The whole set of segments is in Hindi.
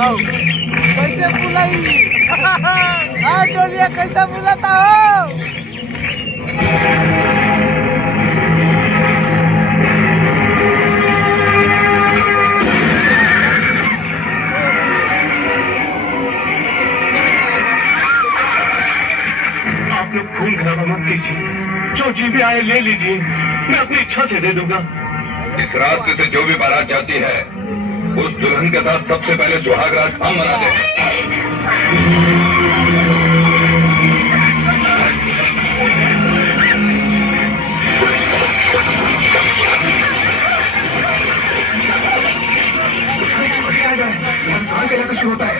बताओ कैसे बुलाई। हाँ टोलिया कैसे बुलाता हो। आप लोग खून खराबा मत कीजिए, जो चीजें आए ले लीजिए, मैं अपनी इच्छा से दे दूंगा। इस रास्ते से जो भी बारात जाती है उस दुल्हन के साथ सबसे पहले सुहाग रात हम मना दें। शुरू होता है।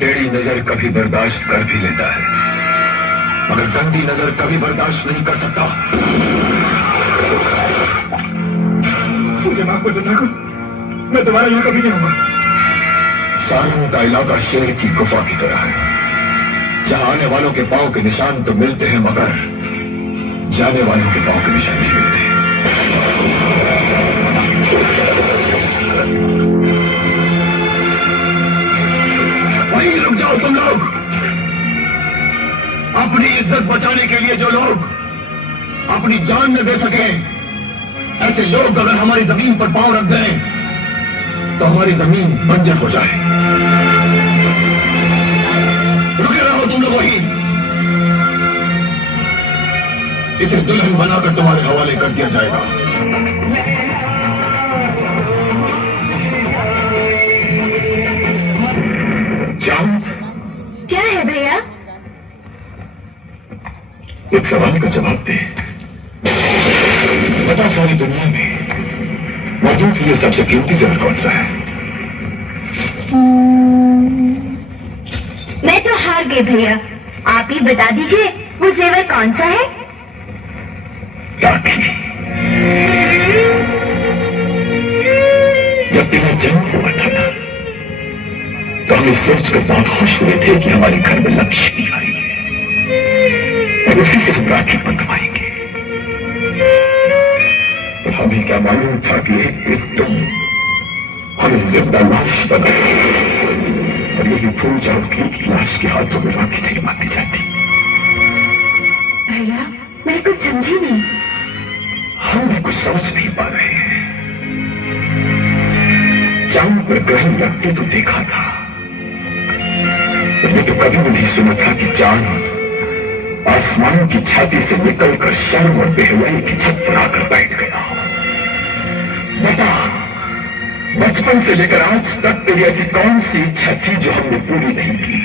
टेढ़ी नजर कभी बर्दाश्त कर भी लेता है, मगर गंदी नजर कभी बर्दाश्त नहीं कर सकता। मुझे माफ कर दो ठाकुर, मैं दोबारा यहाँ कभी नहीं आऊंगा। सारंग का इलाका शेर की गुफा की तरह है, जहां आने वालों के पांव के निशान तो मिलते हैं मगर जाने वालों के पांव के निशान नहीं मिलते। वहीं रुक जाओ तुम लोग। अपनी इज्जत बचाने के लिए जो लोग अपनी जान न दे सके, ऐसे लोग अगर हमारी जमीन पर पांव रख दें तो हमारी जमीन बंजर हो जाए। रुके रहो तुम लोग वहीं। इसे दुल्हन बनाकर तुम्हारे हवाले कर दिया जाएगा। क्या है भैया? एक सवाल का जवाब दे। बता, सारी दुनिया में मर्दों के लिए सबसे कीमती जेवर कौन सा है? मैं तो हार गई भैया, आप ही बता दीजिए वो जेवर कौन सा है? राखी। जब तेरा जन्म हुआ था ना, तो हम इस सोच कर बहुत खुश हुए थे कि हमारे घर में लक्ष्मी आई है और उसी से हम राखी बंधवाएंगे। और हमें क्या मालूम था कि एक तुम हमें जिंदा लाश बना और यही भूल जाओ कि लाश के हाथों में राखी नहीं बांधी जाती। भैया मैं कुछ समझी नहीं। हम भी कुछ समझ नहीं पा रहे हैं। चांद पर ग्रहण लगते तो देखा था, मैंने तो कभी भी नहीं सुना था कि चांद आसमान की छाती से निकलकर शर्म और बेहयाई की छत पर आकर बैठ गया हो। बता, बचपन से लेकर आज तक तेरी ऐसी कौन सी इच्छा थी जो हमने पूरी नहीं की?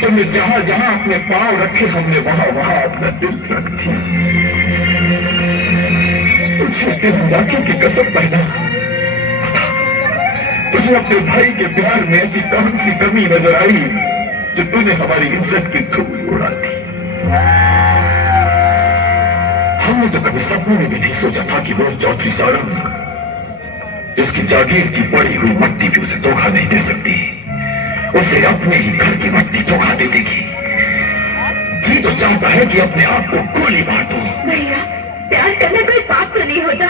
तुमने जहां जहां अपने पांव रखे हमने वहां वहां अपना दिल रख दिया। तुझे तेरी राखी की कसम पहना, तुझे अपने भाई के प्यार में ऐसी कौन सी कमी नजर आई जो तूने हमारी इज्जत की धूल उड़ा दी? हमने तो कभी सपने में भी नहीं सोचा था कि वो चौधरी सारंग, जिसकी जागीर की पड़ी हुई मट्टी भी उसे धोखा नहीं दे सकती, उसे अपने ही घर की मट्टी धोखा दे देगी। जी तो चाहता है कि अपने आप को गोली मार दो। भैया प्यार करना कोई पाप तो नहीं होता।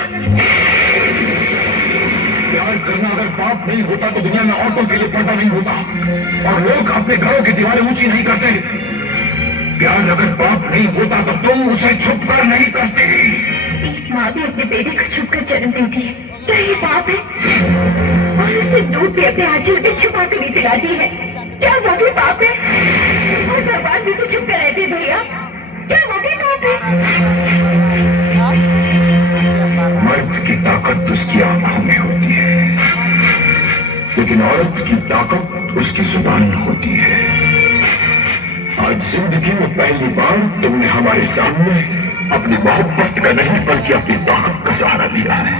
प्यार करना अगर पाप नहीं होता तो दुनिया में औरतों के लिए पर्दा नहीं होता और लोग अपने घरों की दीवारें ऊंची नहीं करते। प्यार अगर पाप नहीं होता तो तुम उसे छुप कर नहीं करती। एक माँ भी अपने बेटे को छुप कर जन्म देती है, क्या ये पाप है? और उसे दूध भी अपने आंचल में छुपा कर नहीं पिलाती है, क्या वो भी पाप है? और भगवान भी तो छुप कर रहते भैया, क्या वो भी पाप है? मर्द की ताकत उसकी आंखों में होती है, लेकिन औरत की ताकत उसकी जुबान में होती है। आज जिंदगी में पहली बार तुमने हमारे सामने अपनी मोहब्बत का नहीं बल्कि अपनी ताकत का सहारा लिया है।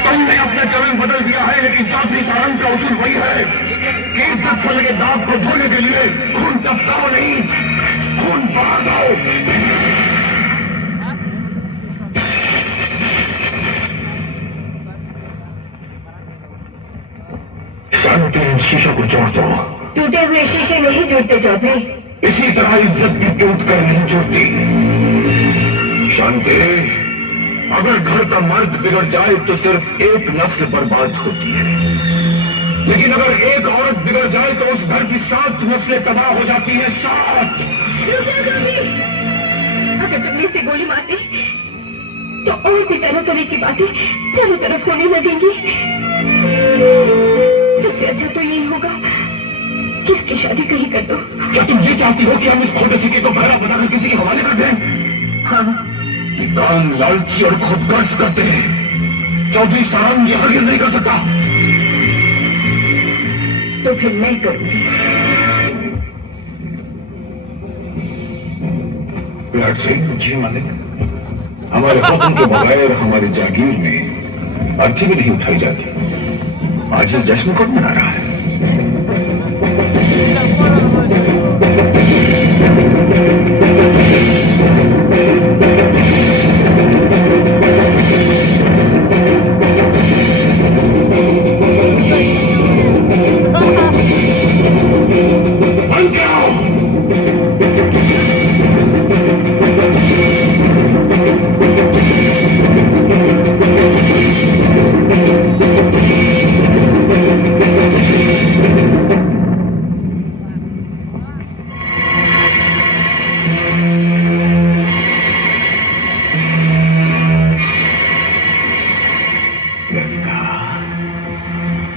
तुमने अपना चलन बदल दिया है, लेकिन चौधरी सारंग का उसूल वही है कि इज्जत पर लगे दाग को धोने के लिए खून टपकाओ नहीं, खून बहा दो। शांति, इन शीशों को जोड़ दो। टूटे हुए शीशे नहीं जुड़ते चौधरी। इसी तरह इज्जत भी टूट कर नहीं जुड़ती। शांति, अगर घर का मर्द बिगड़ जाए तो सिर्फ एक नस्ल बर्बाद होती है, लेकिन अगर एक औरत बिगड़ जाए तो उस घर की 7 नस्लें तबाह हो जाती है। 7। अगर तुमने इसे गोली मार दी तो और भी तरह तरह की बातें चारों तरफ होने लगेंगी। सबसे अच्छा तो ये होगा कि इसकी शादी कहीं कर दो। क्या तुम ये चाहती हो कि हम इस खोटे सिक्के को बहरा बनाकर किसी के हवाले कर दें? हाँ। किसान लालची और खुदगर्ज करते हैं। चौधरी सारंग ये हरगिज़ नहीं कर सकता। तो फिर मैं करूंगी। विराट सिंह जी मालिक, हमारे हुक्म के बगैर हमारी जागीर में अर्थी भी नहीं उठाई जाती। आज ये जश्न कौन मना रहा है?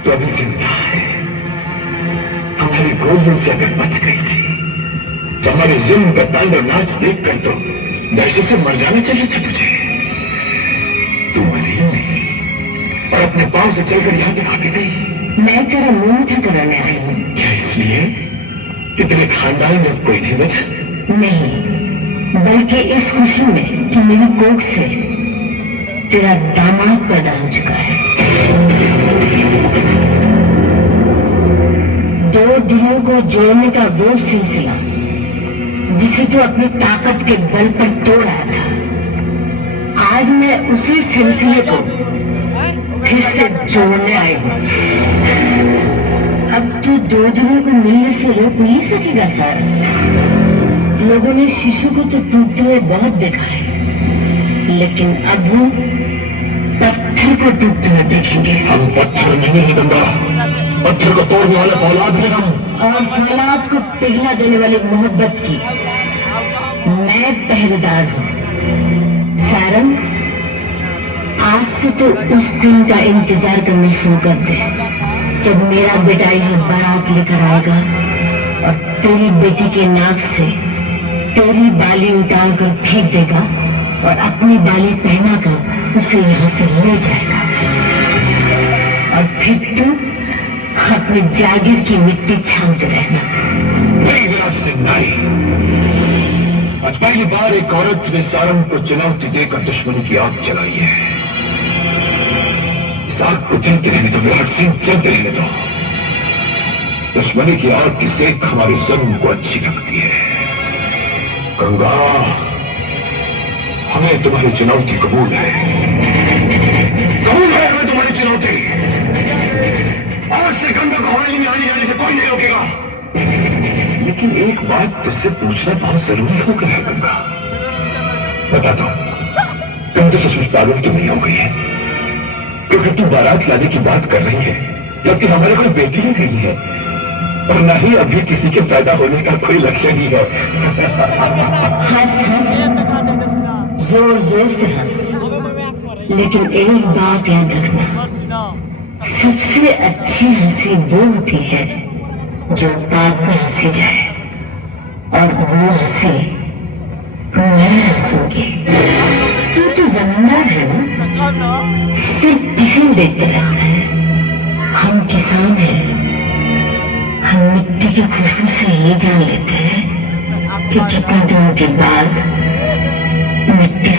तो अभी जिंदा है। हमारी गोलियों से अगर बच गई थी तो हमारे जुल्म का तांडव नाच देखकर तो दहशत से मर जाना चाहिए था तुझे। तू मरी नहीं और अपने पांव से चलकर यहां तक आ भी गई। मैं तेरा मुंह मीठा कराने आई हूँ। क्या इसलिए कि तेरे खानदान में अब कोई नहीं बचा? नहीं, बल्कि इस खुशी में कि मेरी कोख से तेरा दामाद पैदा हो चुका है। 2 दिलों को जोड़ने का वो सिलसिला जिसे तू अपनी ताकत के बल पर तोड़ आया था, आज मैं उसी सिलसिले को फिर से जोड़ने आई हूँ। अब तू 2 दिलों को मिलने से रोक नहीं सकेगा सर। लोगों ने शिशु को तो टूटते हुए बहुत देखा है, लेकिन अब वो पत्थर को टूटते हुए देखेंगे। हम पत्थर नहीं है गंगा, पत्थर को तोड़ने वाले फौलाद हैं हम। और फौलाद को पिघला देने वाली मोहब्बत की मैं पहरेदार हूँ। सारंग, आज से तो उस दिन का इंतजार करना शुरू कर दे जब मेरा बेटा यह बारात लेकर आएगा और तेरी बेटी के नाक से तेरी बाली उतार कर फेंक देगा और अपनी बाली पहनाकर उसे यहाँ से ले जाएगा। और फिर तू अपनी जागीर की मिट्टी छानते रहना। नहीं विराट सिंह, नहीं। आज पहली बार एक औरत ने सारंग को चुनौती देकर दुश्मनी की आग जलाई है। इस आग को जलते रहने दो विराट सिंह, जलते रहने दो। दुश्मनी की आग की सेक हमारी जुल्म को अच्छी लगती है। गंगा, हमें तुम्हारी चुनौती कबूल है। कबूल है हमें तुम्हारी चुनौती। आज से गंगा को हवेली में आने जाने से कोई नहीं रोकेगा। लेकिन एक बात तुझसे पूछना बहुत जरूरी हो गया है गंगा। बता दो, तुम तो सचमुच पागल तो नहीं हो गई है? क्योंकि तू बारात लाने की बात कर रही है जबकि हमारे कोई बेटी ही नहीं है और न ही अभी किसी के पैदा होने का कोई लक्षण ही है। हंस हंस, जोर जोर से हंस, लेकिन एक बात याद रखना, सबसे अच्छी हंसी वो होती है जो पाप में हंसी जाए, और वो हंसी मैं हंसूंगी। तू तो जमींदार है ना, सिर्फ टिफिन देते रहता है। हम किसान हैं, हम मिट्टी की खुशबू से ये जान लेते हैं कि कितने दिनों के बाद मिट्टी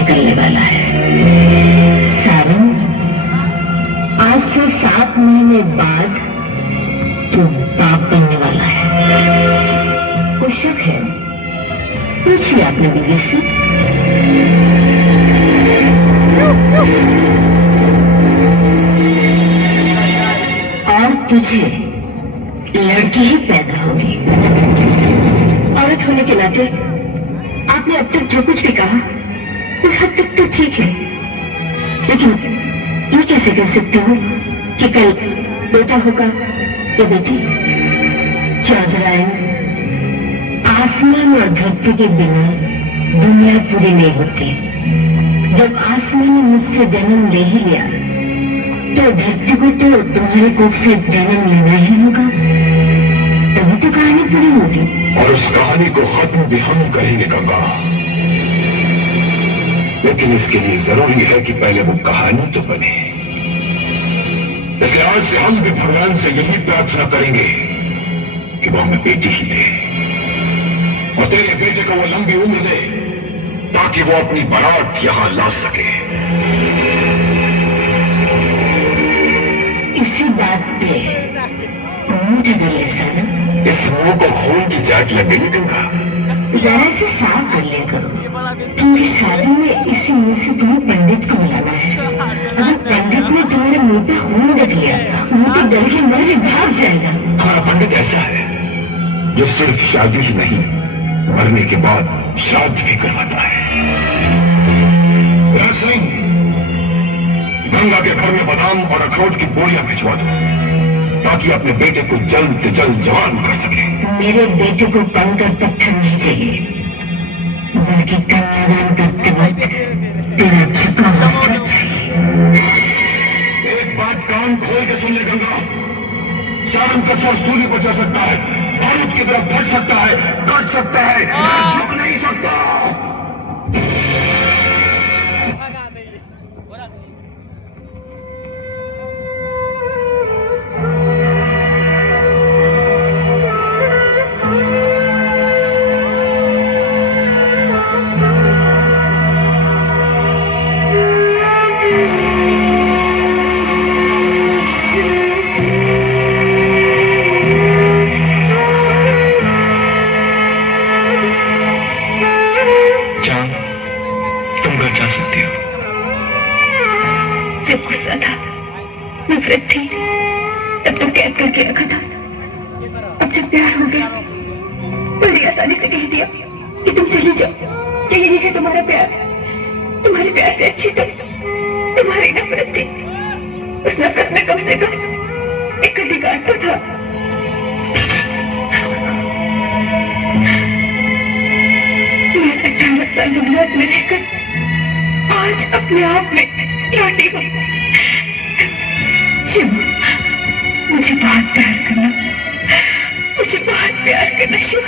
निकलने वाला है। सारंग, आज से 7 महीने बाद तू बाप बनने वाला है। कुछ शक है? पूछिए आपने बीवी से। और तुझे लड़की ही पैदा होगी। औरत होने के नाते आपने अब तक जो कुछ भी कहा उस हद तक तो ठीक है, लेकिन ये कैसे कह सकते हो कि कल बेटा होगा या बेटी? चौधरायन, आसमान और धरती के बिना दुनिया पूरी नहीं होती। जब आसमान ने मुझसे जन्म ले ही लिया तो धरती को तो तुम्हारे कोख से जन्म लेना ही होगा, तभी तो कहानी पूरी होगी। और उस कहानी को खत्म भी हम करेंगे गंगा, लेकिन इसके लिए जरूरी है कि पहले वो कहानी तो बने। इसलिए आज से हम भी भगवान से यही प्रार्थना करेंगे कि वो हमें बेटी ही दे और तेरे बेटे को वो लंबी उम्र दे ताकि वो अपनी बारात यहां ला सके। इसी बात पे मुंह धर ले सारंग। इस मुंह को खून की चाट लग गई गंगा। जरा से साफ कर लिया करो। तुम्हारी शादी में इसी मुंह से तुम्हें पंडित को बुलाना है। अगर पंडित ने तुम्हारे मुंह पे खून देख लिया वो तो डर के मारे भाग जाएगा। हाँ, पंडित ऐसा है जो सिर्फ शादी ही नहीं, मरने के बाद श्राद्ध भी करवाता है। राज सिंह, गंगा के घर में बादाम और अखरोट की बोरियां भिजवा दो ताकि अपने बेटे को जल्द से जल्द जवान कर सके। मेरे बेटे को कंकर पत्थर नहीं चाहिए, बल्कि कन्यादान करते वक्त तेरा झुका हुआ सर चाहिए। एक बात कान खोल के सुन ले गंगा, सारंग का सर सूली बचा सकता है, बारूद की तरफ फट सकता है, कट सकता है, झुक नहीं सकता। जब गुस्सा था, नफरत थी, तब तो कैद करके रखा था। अब जब प्यार हो गया, बड़ी आसानी से कह दिया कि तुम चले जाओ, कि यही है तुम्हारा प्यार। तुम्हारे प्यार से अच्छी तो तुम्हारी नफरत थी। उस नफरत में कम से कम एक अधिकार तो था। मैं 18 साल वनवास में रहकर आज अपने आप में लौटी हूँ। शिव, मुझे बहुत प्यार करना, मुझे बहुत प्यार करना शिव।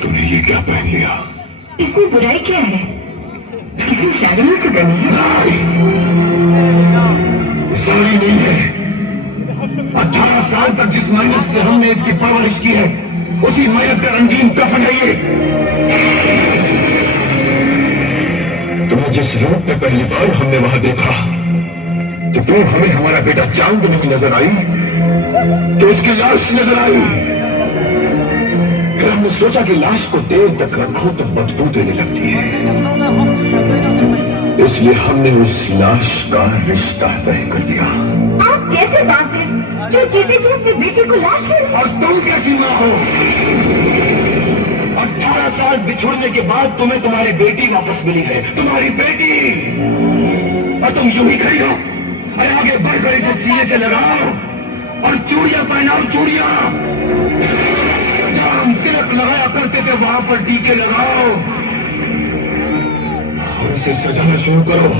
तुमने ये क्या पहन लिया? इसमें बुराई क्या है? इसमें साड़ी ही तो बनी है। साड़ी नहीं है। 18 साल तक जिस मेहनत से हमने इसकी परवरिश की है, उसी मेहनत का रंगीन कफन है ये। तुम्हें जिस रूप में पहली बार हमने वहां देखा तो तुम हमें हमारा बेटा चांद नहीं नजर आई, तो उसकी लाश नजर आई। फिर हमने सोचा कि लाश को देर तक रखो तो बदबू देने लगती है, इसलिए हमने उस लाश का रिश्ता तय कर दिया। आप कैसे बाप हैं जो जीते थे अपने बेटे को लाश है? और तुम कैसी माँ हो? 18 साल बिछुड़ने के बाद तुम्हें तुम्हारी बेटी वापस मिली है, तुम्हारी बेटी, और तुम यूं ही खड़ी हो? अरे आगे बढ़कर इसे सीने से लगाओ और चूड़ियां पहनाओ, चूड़ियां। जहां हम तिलक लगाया करते थे वहां पर टीके लगाओ और इसे सजाना शुरू करो।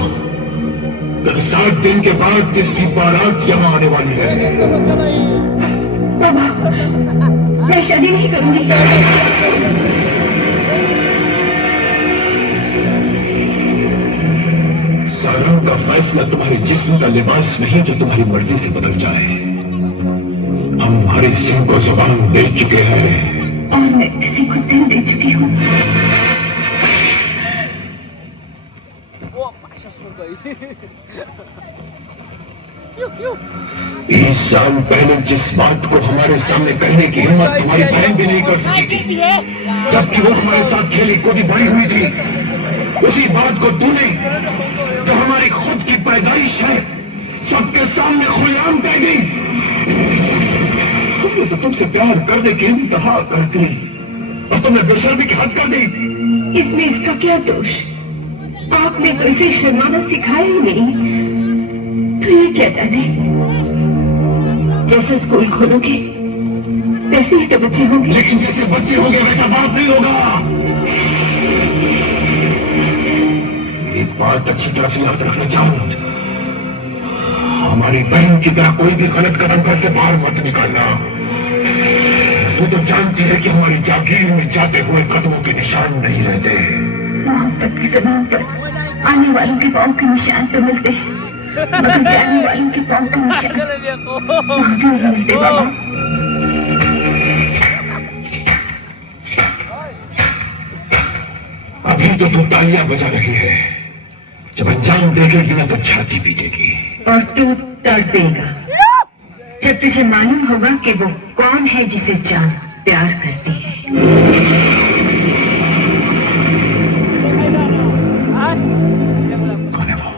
7 दिन के बाद इसकी बारात यहाँ आने वाली है। बाबा, मैं शादी नहीं करूंगी। सारंग का फैसला तुम्हारे जिस्म का लिबास नहीं जो तुम्हारी मर्जी से बदल जाए। हम हरि सिंह को जुबान दे चुके हैं और मैं किसी को दिल दे चुकी हूँ। वो पाशा हो गई। 20 साल पहले जिस बात को हमारे सामने कहने की हिम्मत तुम्हारी बहन भी नहीं कर सकी थी, जबकि वो हमारे साथ खेली कूदी बड़ी हुई थी, उसी बात को तूने जो हमारी खुद की पैदाइश है सबके सामने खुलेआम कह दी। तुमने तो तुमसे प्यार करने की इंतहा कर दी और तुमने बेशर्मी की हद कर दी। इसमें इसका क्या दोष? आपने तो इसे शर्माना सिखाया ही नहीं, तो ये क्या जाने। जैसे स्कूल खोलोगे वैसे ही तो बच्चे होंगे। लेकिन जैसे बच्चे होंगे वैसा बाप नहीं होगा। एक बात अच्छी तरह से याद रखना चाहूं, हमारी बहन की तरह कोई भी गलत कदम घर से बाहर मत निकालना। तू तो जानती है कि हमारी जागीर में जाते हुए कदमों के निशान नहीं रहते। मोहब्बत की जबान पर आने वालों के पाँव के निशान तो मिलते हैं, मगर जाने वालों के पाँव के निशान वहाँ भी नहीं मिलते। बाबा, अभी तो तू तालियां बजा रही है, जब अंजाम देखेगी ना तो छाती पीटेगी। और तू तड़पेगा जब तुझे मालूम होगा कि वो कौन है जिसे जान प्यार करती है। कौन है वो?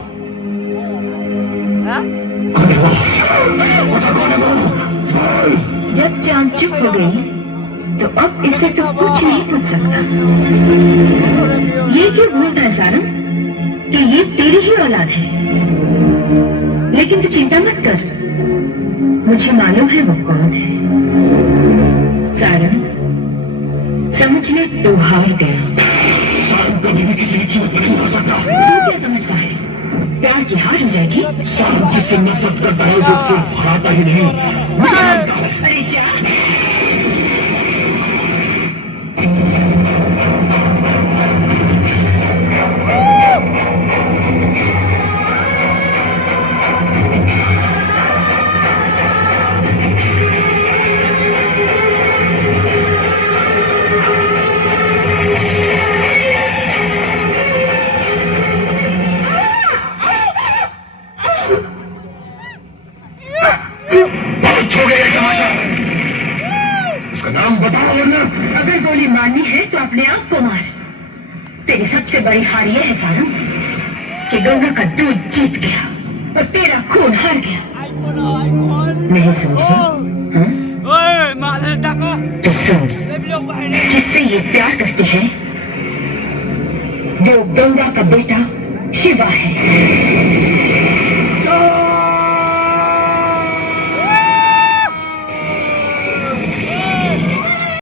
कौन है वो? बता कौन है वो? जब चांद चुप हो गई तो अब इसे तो कुछ नहीं पूछ सकता। ये क्यों भूलता है सारंग कि ये तेरी ही औलाद है? लेकिन तू चिंता मत कर, मुझे मालूम है वो कौन है। सारंग, समझ ले तू हार गया। सारंग कभी भी किसी की कीमत पर नहीं हार सकता। तू क्या समझता है प्यार की हार हो जाएगी? सारंग जिससे नफरत करता है वो सिर्फ हराता ही नहीं, मुझे मानता है। अरे जा, उसका नाम बताओ वरना। अगर गोली मारनी है तो अपने आप को मार। तेरी सबसे बड़ी हार यह है सारंग कि गंगा का दूध जीत गया और तेरा खून हार गया। नहीं समझा? तो सुन, जिससे ये प्यार करती है वो गंगा का बेटा शिवा है।